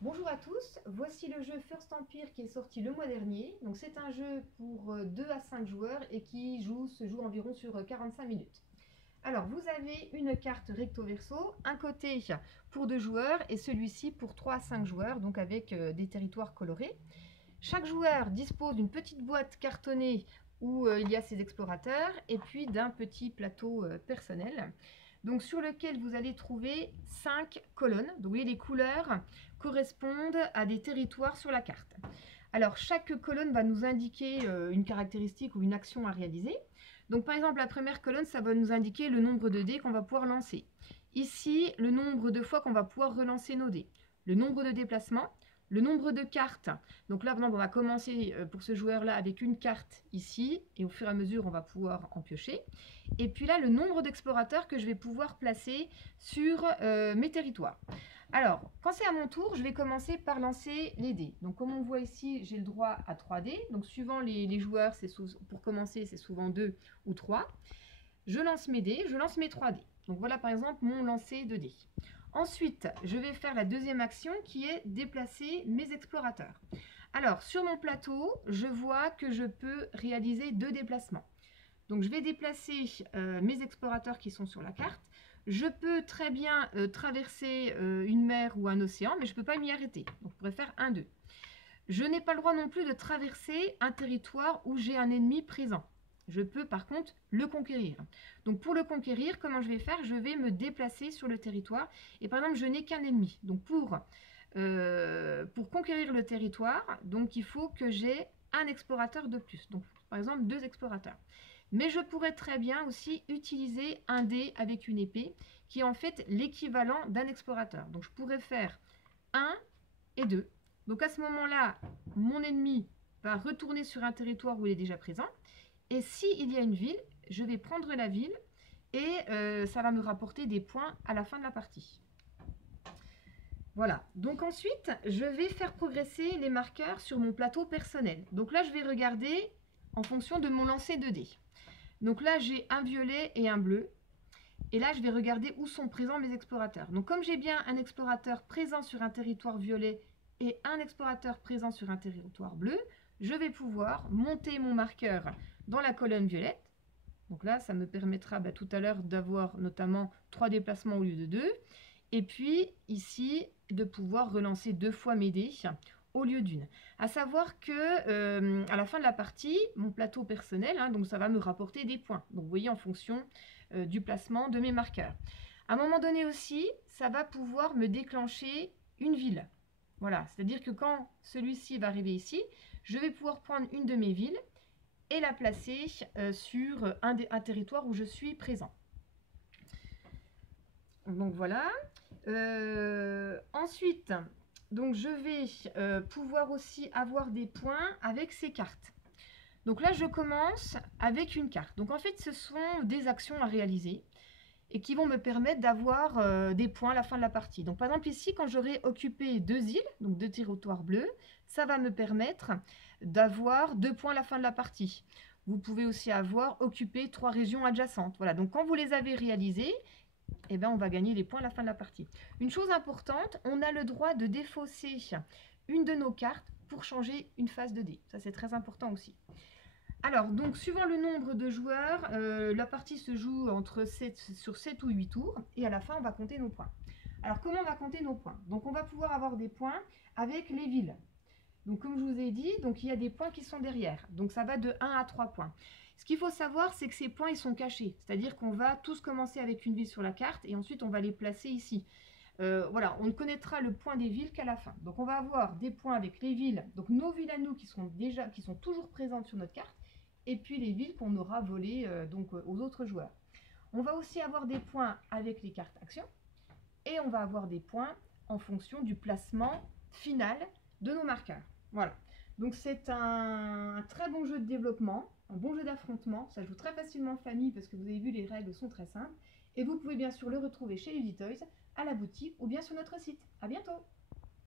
Bonjour à tous, voici le jeu First Empire qui est sorti le mois dernier. Donc c'est un jeu pour 2 à 5 joueurs et qui se joue environ sur 45 minutes. Alors vous avez une carte recto verso, un côté pour 2 joueurs et celui-ci pour 3 à 5 joueurs, donc avec des territoires colorés. Chaque joueur dispose d'une petite boîte cartonnée où il y a ses explorateurs et puis d'un petit plateau personnel. Donc sur lequel vous allez trouver 5 colonnes. Donc vous voyez, les couleurs correspondent à des territoires sur la carte. Alors chaque colonne va nous indiquer une caractéristique ou une action à réaliser. Donc par exemple, la première colonne, ça va nous indiquer le nombre de dés qu'on va pouvoir lancer. Ici, le nombre de fois qu'on va pouvoir relancer nos dés. Le nombre de déplacements, le nombre de cartes. Donc là, par exemple, on va commencer pour ce joueur-là avec une carte ici, et au fur et à mesure, on va pouvoir en piocher. Et puis là, le nombre d'explorateurs que je vais pouvoir placer sur mes territoires. Alors, quand c'est à mon tour, je vais commencer par lancer les dés. Donc comme on voit ici, j'ai le droit à 3 dés. Donc suivant les joueurs, pour commencer, c'est souvent 2 ou 3. Je lance mes dés, je lance mes 3 dés. Donc voilà par exemple mon lancer de dés. Ensuite, je vais faire la deuxième action qui est déplacer mes explorateurs. Alors, sur mon plateau, je vois que je peux réaliser 2 déplacements. Donc, je vais déplacer mes explorateurs qui sont sur la carte. Je peux très bien traverser une mer ou un océan, mais je ne peux pas m'y arrêter. Donc, je pourrais faire 1-2. Je n'ai pas le droit non plus de traverser un territoire où j'ai un ennemi présent. Je peux par contre le conquérir. Donc pour le conquérir, comment je vais faire? Je vais me déplacer sur le territoire. Et par exemple, je n'ai qu'un ennemi. Donc pour conquérir le territoire, donc il faut que j'ai un explorateur de plus. Donc par exemple, 2 explorateurs. Mais je pourrais très bien aussi utiliser un dé avec une épée, qui est en fait l'équivalent d'un explorateur. Donc je pourrais faire 1 et 2. Donc à ce moment-là, mon ennemi va retourner sur un territoire où il est déjà présent. Et s'il y a une ville, je vais prendre la ville et ça va me rapporter des points à la fin de la partie. Voilà, donc ensuite, je vais faire progresser les marqueurs sur mon plateau personnel. Donc là, je vais regarder en fonction de mon lancer de dés. Donc là, j'ai un violet et un bleu. Et là, je vais regarder où sont présents mes explorateurs. Donc comme j'ai bien un explorateur présent sur un territoire violet et un explorateur présent sur un territoire bleu, je vais pouvoir monter mon marqueur dans la colonne violette. Donc là, ça me permettra tout à l'heure d'avoir notamment 3 déplacements au lieu de 2. Et puis ici, de pouvoir relancer 2 fois mes dés au lieu d'une. À savoir que à la fin de la partie, mon plateau personnel, donc ça va me rapporter des points. Donc vous voyez, en fonction du placement de mes marqueurs. À un moment donné aussi, ça va pouvoir me déclencher une ville. Voilà, c'est-à-dire que quand celui-ci va arriver ici, je vais pouvoir prendre une de mes villes et la placer sur un territoire où je suis présent. Donc voilà. Ensuite, donc je vais pouvoir aussi avoir des points avec ces cartes. Donc là, je commence avec une carte. Donc en fait, ce sont des actions à réaliser et qui vont me permettre d'avoir des points à la fin de la partie. Donc par exemple ici, quand j'aurai occupé 2 îles, donc 2 territoires bleus, ça va me permettre d'avoir 2 points à la fin de la partie. Vous pouvez aussi avoir occupé 3 régions adjacentes. Voilà, donc quand vous les avez réalisées, eh bien, on va gagner les points à la fin de la partie. Une chose importante, on a le droit de défausser une de nos cartes pour changer une phase de dés. Ça, c'est très important aussi. Alors, donc, suivant le nombre de joueurs, la partie se joue sur 7 ou 8 tours. Et à la fin, on va compter nos points. Alors, comment on va compter nos points? Donc, on va pouvoir avoir des points avec les villes. Donc, comme je vous ai dit, donc, il y a des points qui sont derrière. Donc, ça va de 1 à 3 points. Ce qu'il faut savoir, c'est que ces points, ils sont cachés. C'est-à-dire qu'on va tous commencer avec une ville sur la carte et ensuite, on va les placer ici. Voilà, on ne connaîtra le point des villes qu'à la fin. Donc, on va avoir des points avec les villes, donc nos villes à nous qui sont toujours présentes sur notre carte, et puis les villes qu'on aura volées aux autres joueurs. On va aussi avoir des points avec les cartes actions, et on va avoir des points en fonction du placement final de nos marqueurs. Voilà. Donc c'est un très bon jeu de développement, un bon jeu d'affrontement. Ça joue très facilement en famille parce que vous avez vu, les règles sont très simples. Et vous pouvez bien sûr le retrouver chez Toys, à la boutique ou bien sur notre site. À bientôt!